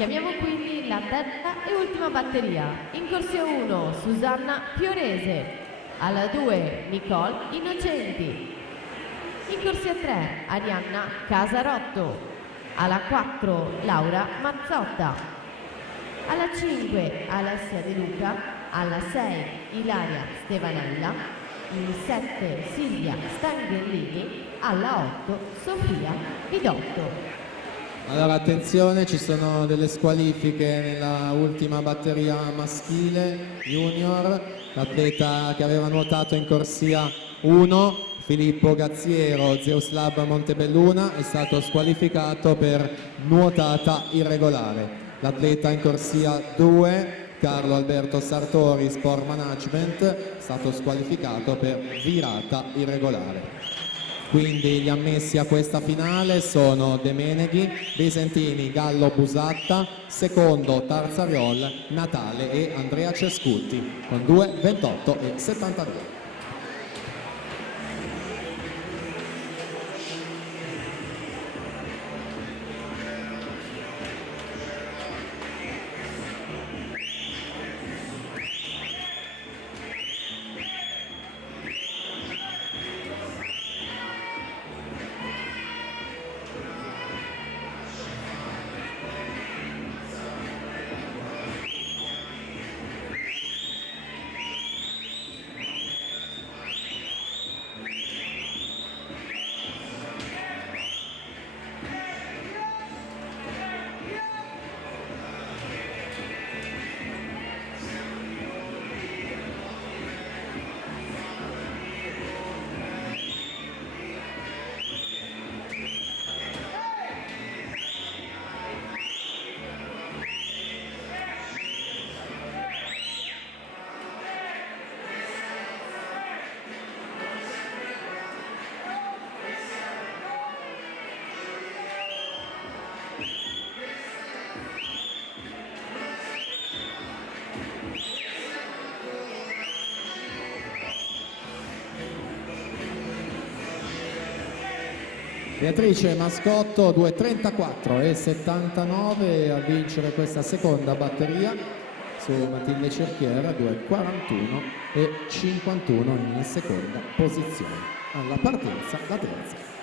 Chiamiamo quindi la terza e ultima batteria. In corsia 1 Susanna Fiorese, alla 2 Nicole Innocenti, in corsia 3 Arianna Casarotto, alla 4 Laura Mazzotta, alla 5 Alessia De Luca, alla 6 Ilaria Stevanella, in 7 Silvia Stanghellini, alla 8 Sofia Pidotto. Allora attenzione, ci sono delle squalifiche nella ultima batteria maschile junior. L'atleta che aveva nuotato in corsia 1, Filippo Gazziero, Zeus Lab Montebelluna, è stato squalificato per nuotata irregolare. L'atleta in corsia 2, Carlo Alberto Sartori, Sport Management, è stato squalificato per virata irregolare. Quindi gli ammessi a questa finale sono De Meneghi, Visentini, Gallo Busatta, secondo Tarzariol, Natale e Andrea Cescutti con 2:28 e 72. Beatrice Mascotto 2:34 e 79 a vincere questa seconda batteria su Matilde Cerchiera, 2:41 e 51 in seconda posizione. Alla partenza la terza.